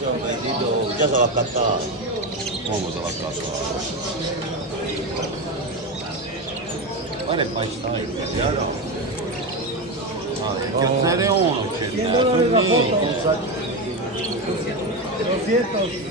Gracias, bendito. Ya se va a captar. ¿Cómo se va a tratar? Guarda il paese, chiaro? Che serie uno c'è? $100 la foto. 200.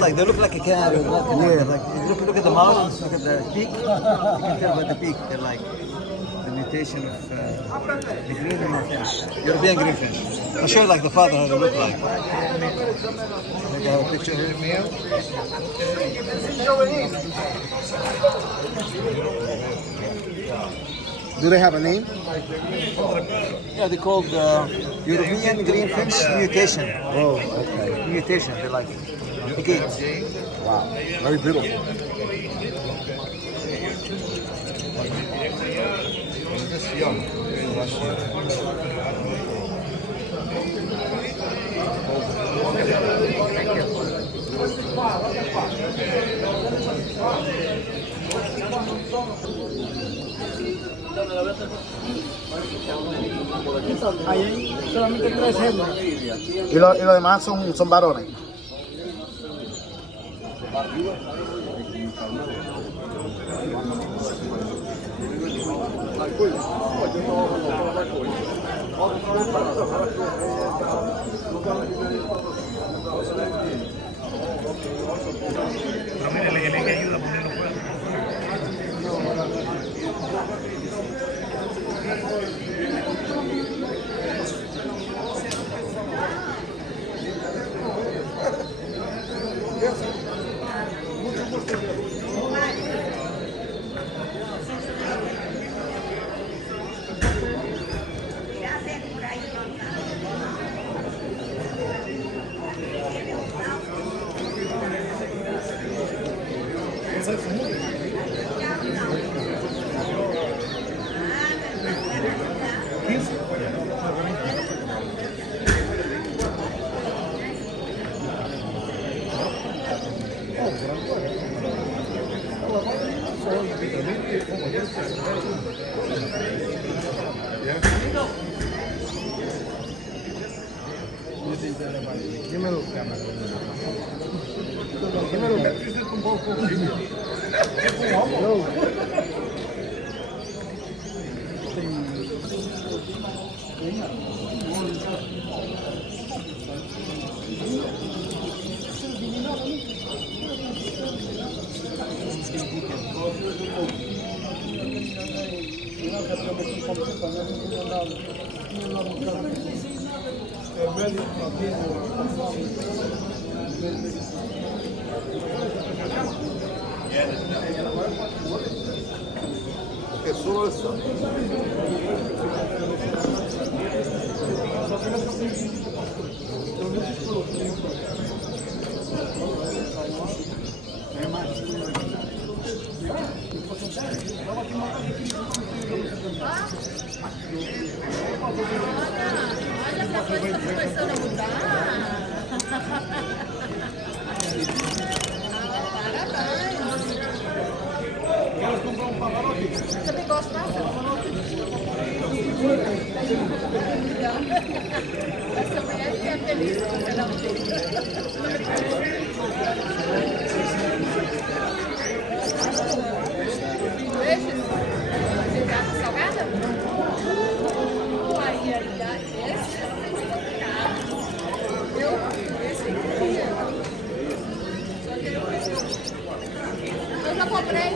Like they look like a cat. Yeah, like look at the mouth, look at the beak. You can tell by the beak they're like the mutation of the green greenfinch, European greenfinch. I'll show you like the father how they look like. Like I have a picture here. Do they have a name? Yeah, they're called European greenfinch mutation. Oh, okay. Mutation, they like kids. Wow. Very beautiful. Ahí hay solamente 3 hembras. Y lo demás son varones. Pero mire, le ayuda a ponerlo fuera. Che solo il sole. Sabi Costa? Salgado? Eu já comprei.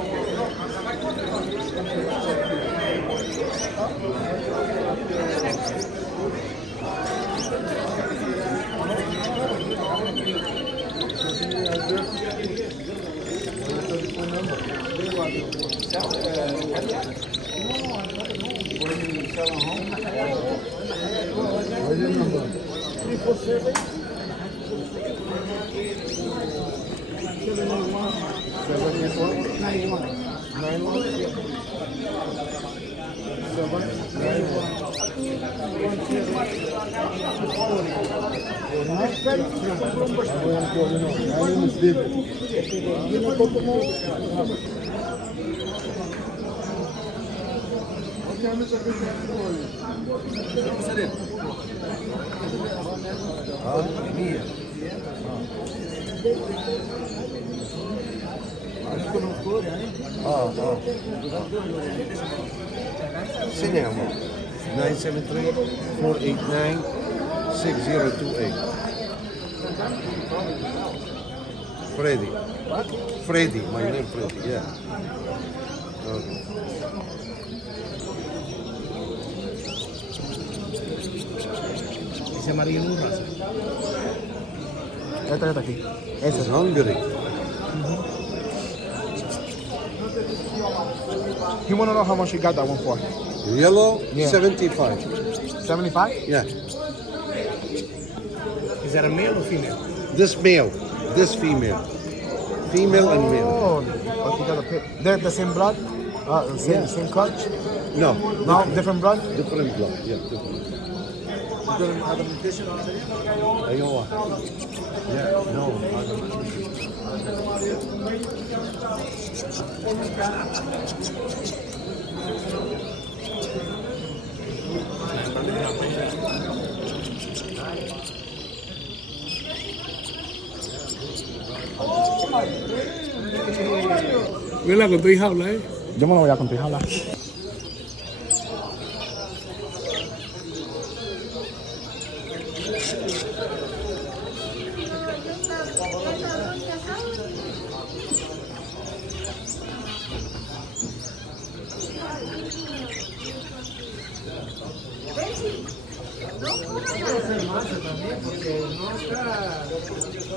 Segniamo 973-489-6028. Freddy. Freddy, my name Freddy, yeah. Okay. Ese amarillo no pasa. Esta aquí. It's hungry. You want to know how much you got that one for? Yellow, Yeah. 75. 75? Yeah. Is that a male or female? This male, this female. Female and male. Oh, but you got a pick. They're the same blood? Same cut? No, No, different blood? different blood. Yeah, different. أيوة. Yeah, no. Mira con tu hija habla, Yo me lo voy a contar.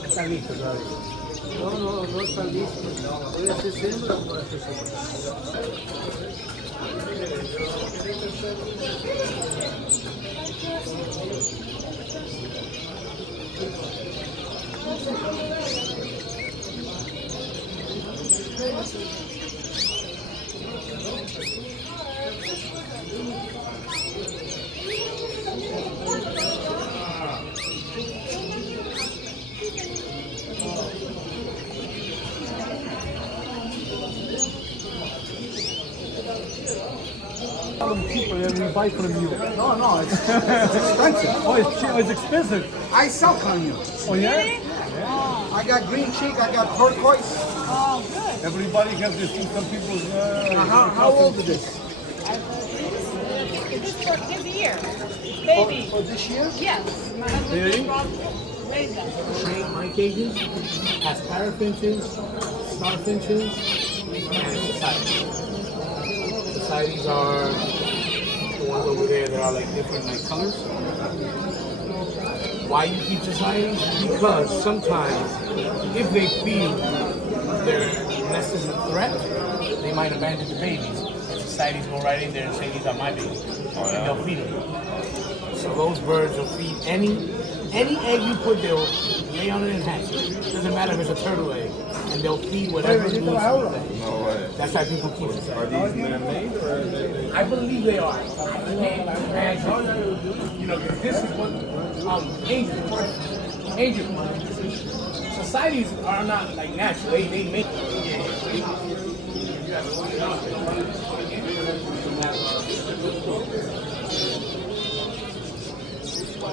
está listo todavía. No está listo. Voy a hacer siembra o voy a hacer Cheaper than we buy from you. No, it's expensive. It's expensive. I sell Canyon. Oh, yeah? I got green cheek, I got turquoise. Oh, good. Everybody has this. Some people. How old is this? This is for this year. Baby. For this year? Yes. My husband Really? brought raised them. My cages has parrotfinches, starfinches, and societies. Societies are the ones over there that are like different like colors. Why you keep societies? Because sometimes if they feel their nest is a threat, they might abandon the babies. And societies go right in there and say, these are my babies. And they'll feed them. So those birds will feed any egg you put, they'll lay on it and hatch. Doesn't matter if it's a turtle egg. And they'll feed whatever moves with that. No way. That's how people keep it. Are these man-made or are they? I believe they are. I can't imagine. You know, 'cause this is what angels. Societies are not like natural. They make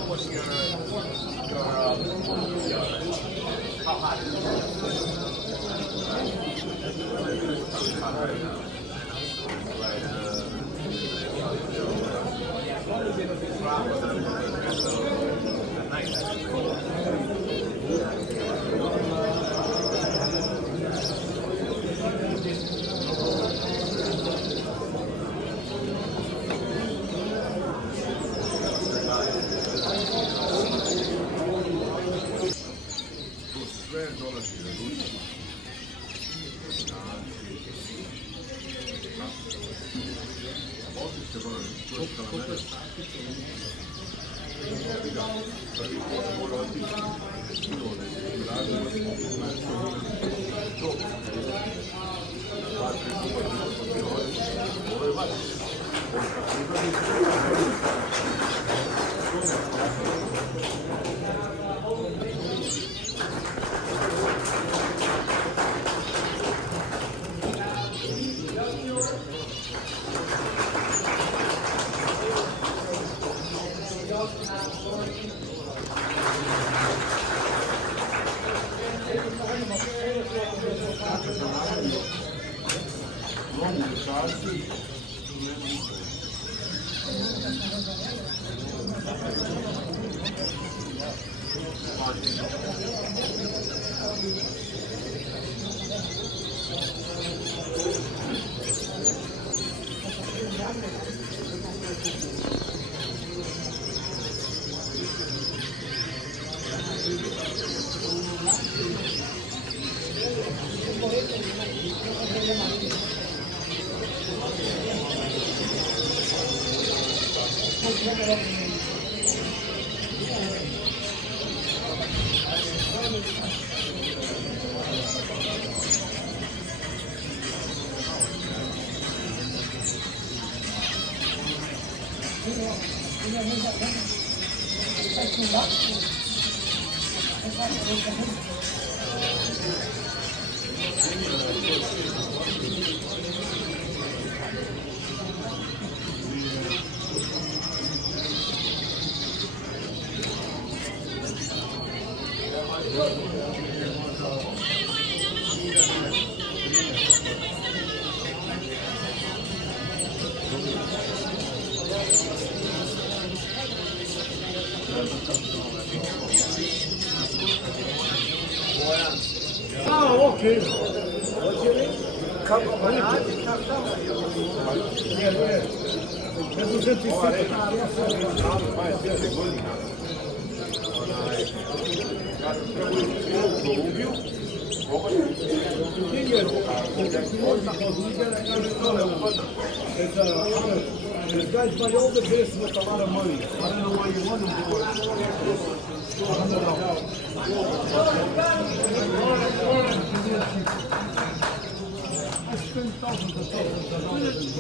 What's your how hot is it? The guys buy all the beers with a lot of money. I don't know why you want them for. I don't know. I spend thousands of dollars in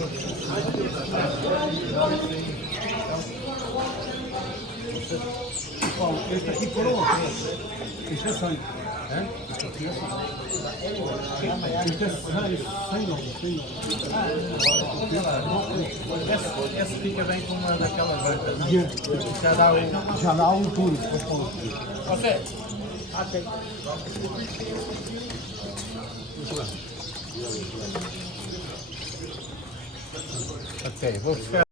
Este aquí color. Este es ahí. Este Essa fica bem com uma daquelas bancas, não? Já dá aí. Já dá puro. Você? Ok, vou buscar